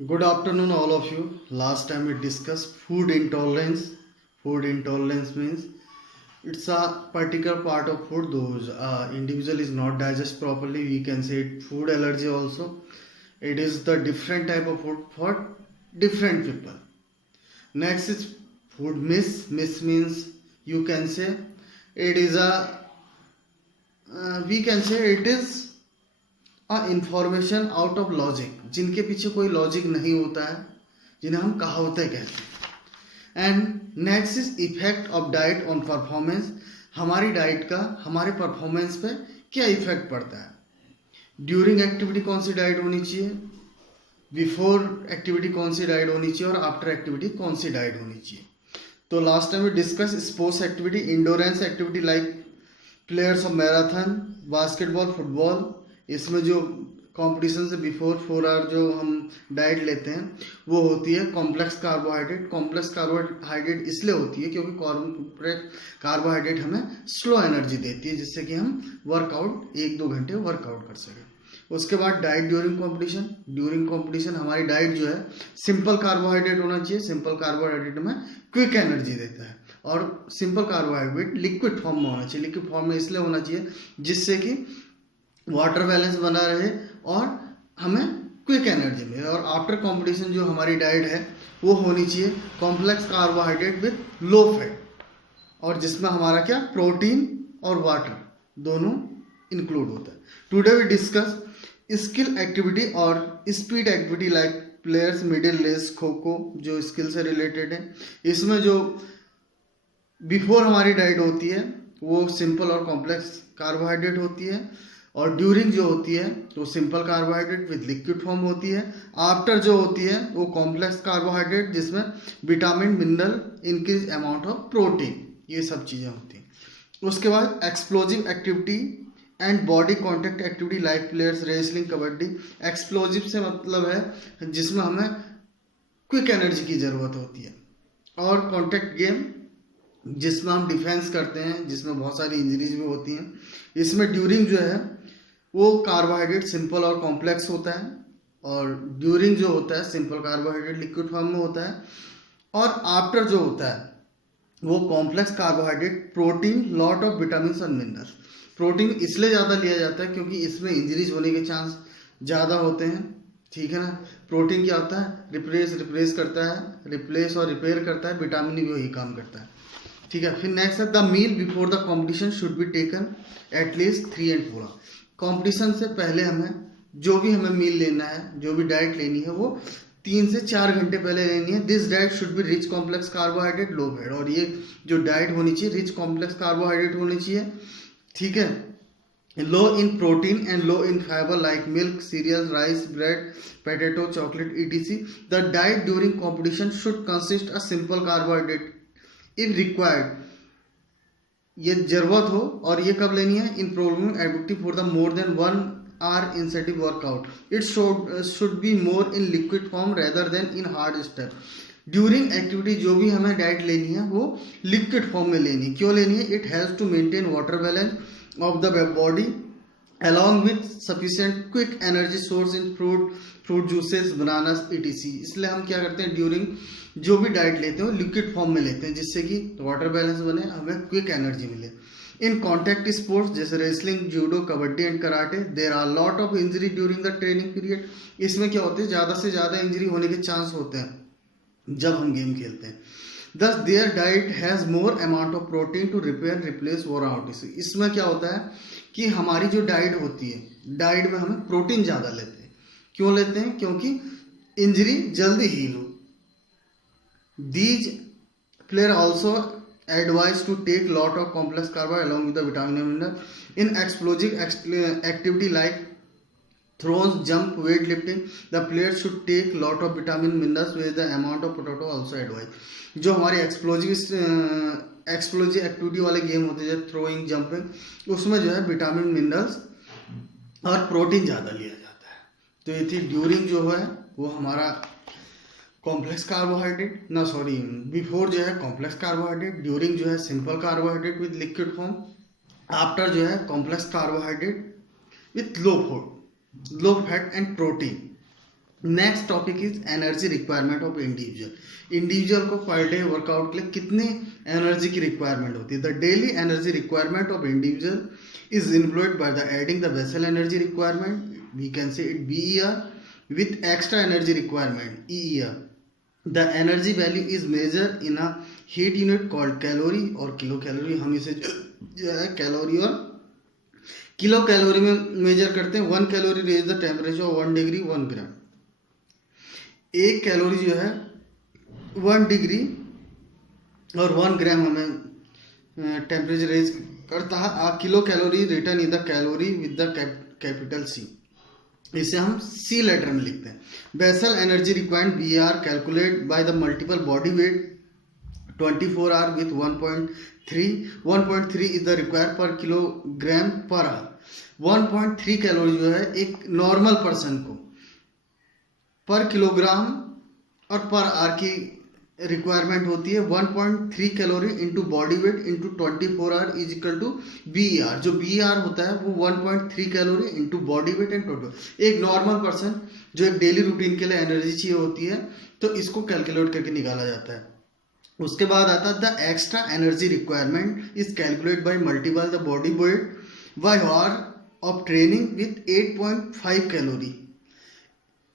Good afternoon, all of you. Last time we discussed food intolerance. Food intolerance means it's a particular part of food those individual is not digest properly. We can say it food allergy also. It is the different type of food for different people. Next is food miss. Miss means you can say it is a we can say it is information out of logic, जिनके पीछे कोई logic नहीं होता है, जिन्हें हम कहावतें कहते हैं. And next is effect of diet on performance. हमारी डाइट का हमारे परफॉर्मेंस पे क्या इफेक्ट पड़ता है. ड्यूरिंग एक्टिविटी कौन सी डाइट होनी चाहिए, बिफोर एक्टिविटी कौन सी डाइट होनी चाहिए और आफ्टर एक्टिविटी कौन सी डाइट होनी चाहिए. तो last time we discuss sports activity, endurance activity like players of marathon, basketball, football. इसमें जो कंपटीशन से बिफोर 4 आवर जो हम डाइट लेते हैं वो होती है कॉम्प्लेक्स कार्बोहाइड्रेट. कॉम्प्लेक्स कार्बोहाइड्रेट इसलिए होती है क्योंकि कॉम्प्लेक्स कार्बोहाइड्रेट हमें स्लो एनर्जी देती है, जिससे कि हम वर्कआउट 1-2 घंटे वर्कआउट कर सकें. उसके बाद diet during competition. During competition हमारी डाइट जो है सिंपल कार्बोहाइड्रेट होना चाहिए. सिंपल कार्बोहाइड्रेट में क्विक एनर्जी देता है और सिंपल कार्बोहाइड्रेट लिक्विड फॉर्म में होना चाहिए. लिक्विड फॉर्म में इसलिए होना चाहिए जिससे कि वाटर बैलेंस बना रहे और हमें क्विक एनर्जी मिले. और आफ्टर कंपटीशन जो हमारी डाइट है वो होनी चाहिए complex carbohydrate with low fat, और जिसमें हमारा क्या प्रोटीन और वाटर दोनों इंक्लूड होता है. Today we discuss skill activity और speed activity like players middle race, kho kho, जो स्किल से रिलेटेड है. इसमें जो बिफोर हमारी डाइट होती है वो सिंपल और कॉम्प्लेक्स कार्बोहाइड्रेट होती है, और ड्यूरिंग जो होती है तो simple carbohydrate with liquid form होती है. आफ्टर जो होती है वो कॉम्प्लेक्स कार्बोहाइड्रेट जिसमें vitamin, mineral, increase amount of protein, ये सब चीज़ें होती हैं. उसके बाद explosive activity and body contact activity like players, wrestling, kabaddi. Explosive से मतलब है जिसमें हमें क्विक एनर्जी की ज़रूरत होती है. और कॉन्टैक्ट गेम जिसमें हम डिफेंस करते हैं, जिसमें बहुत सारी इंजरीज भी होती हैं. इसमें ड्यूरिंग जो है वो कार्बोहाइड्रेट सिंपल और कॉम्प्लेक्स होता है, और ड्यूरिंग जो होता है सिंपल कार्बोहाइड्रेट लिक्विड फॉर्म में होता है, और आफ्टर जो होता है वो complex carbohydrate, protein, lot of vitamin और मिनरल्स. प्रोटीन इसलिए ज़्यादा लिया जाता है क्योंकि इसमें इंजरीज होने के चांस ज़्यादा होते हैं. ठीक है ना. प्रोटीन क्या होता है, रिप्लेस करता है, रिप्लेस और रिपेयर करता है. विटामिन भी वही काम करता है. ठीक है. फिर नेक्स्ट है the meal before the competition should be taken at least 3 and 4 hours. Competition से पहले हमें जो भी हमें मील लेना है, जो भी डाइट लेनी है वो 3 से 4 घंटे पहले लेनी है. This diet should be rich complex carbohydrate, low fat. और ये जो डाइट होनी चाहिए रिच कॉम्प्लेक्स कार्बोहाइड्रेट होनी चाहिए. ठीक है. Low in protein and low in fibre like milk, cereal, rice, bread, potato, chocolate, etc. The diet during competition should consist a simple carbohydrate if required. ये जरूरत हो. और ये कब लेनी है, in programming activity for the more than 1 hour इंसेटिव workout. It should be more in liquid form rather than in hard step. During activity जो भी हमें डाइट लेनी है वो लिक्विड फॉर्म में लेनी है. क्यों लेनी है, it has to maintain water balance of the body along with sufficient quick energy source in fruit juices, bananas, etc. इसलिए हम क्या करते हैं, ड्यूरिंग जो भी डाइट लेते हैं वो लिक्विड फॉर्म में लेते हैं जिससे कि वाटर बैलेंस बने, हमें क्विक एनर्जी मिले. इन कॉन्टैक्ट स्पोर्ट्स जैसे wrestling, judo, kabaddi and karate, there are lot of injury during the training period. इसमें क्या होते हैं, ज़्यादा से ज़्यादा इंजरी होने के चांस होते हैं जब हम गेम खेलते हैं. Thus their diet has more amount of protein to repair, replace, war out. इसमें क्या होता है कि हमारी जो डाइट होती है, डाइट में हमें प्रोटीन ज़्यादा लेते हैं. क्यों लेते हैं, क्योंकि इंजरी जल्दी हील हो. These player also advised to take lot of complex carbohydrate along with the vitamin and mineral. In explosive activity like throws, jump, weightlifting, the player should take lot of vitamin minerals with the amount of potato also advised. जो हमारे explosive activity वाले game होते हैं जैसे throwing, jumping, उसमें जो है vitamin, minerals और प्रोटीन ज़्यादा लिया जाता है. तो ये थी ड्यूरिंग जो है वो हमारा कॉम्प्लेक्स कार्बोहाइड्रेट बिफोर जो है कॉम्प्लेक्स कार्बोहाइड्रेट, ड्यूरिंग जो है simple carbohydrate with liquid form, after जो है complex carbohydrate with low fat and protein. Next topic is energy requirement of individual. Individual को पर डे वर्कआउट के लिए कितने एनर्जी की रिक्वायरमेंट होती है? The daily energy requirement of individual is influenced by the adding the basal energy requirement, we can say it BER, with extra energy requirement EER. The energy value is measured in a heat unit called calorie और kilo calorie. हम इसे जो है calorie और kilo calorie में major करते हैं। 1 calorie raise the temperature of 1 degree 1 gram. 1 calorie जो है 1 डिग्री और 1 ग्राम हमें टेम्परेचर रेज करता है। A kilo calorie written in the calorie with the capital C, इसे हम सी लेटर में लिखते हैं। Basal energy required BR calculate by the multiple body weight 24 hour with 1.3 is the require per kilogram per hour. 1.3 calorie जो है एक normal person को पर किलोग्राम और पर आवर की रिक्वायरमेंट होती है। 1.3 calorie into body weight into 24 hour is equal to BER। जो BER होता है वो 1.3 calorie into body weight and 24। एक नॉर्मल पर्सन जो एक डेली रूटीन के लिए एनर्जी चाहिए होती है तो इसको कैलकुलेट करके निकाला जाता है। उसके बाद आता है the extra energy requirement is calculate bye multiple the body weight by hour of training with 8.5 calorie.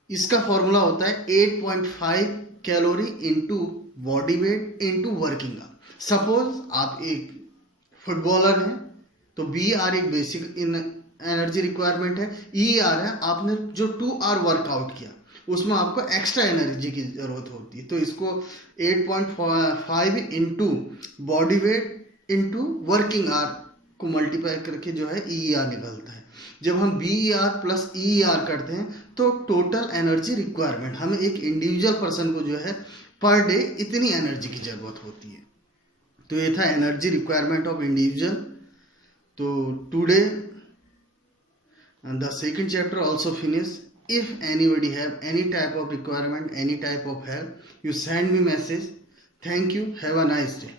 इसका फॉर्मूला होता है 8.5 calorie into body weight into working hour. Suppose आप एक फुटबॉलर हैं तो BR एक बेसिक इन एनर्जी रिक्वायरमेंट है। ER है आपने जो 2 आवर वर्कआउट किया उसमें आपको एक्स्ट्रा एनर्जी की जरूरत होती है, तो इसको 8.5 into body weight into working hour को मल्टीप्लाई करके जो है EER निकलता है। जब हम BER प्लस EER करते हैं तो टोटल एनर्जी रिक्वायरमेंट हमें एक इंडिविजुअल पर्सन को जो है पर डे इतनी एनर्जी की जरूरत होती है। तो ये था एनर्जी रिक्वायरमेंट ऑफ इंडिविजुअल। तो today the second chapter also finish. If anybody have any type of requirement, any type of help, you send me message. Thank you, have a nice day.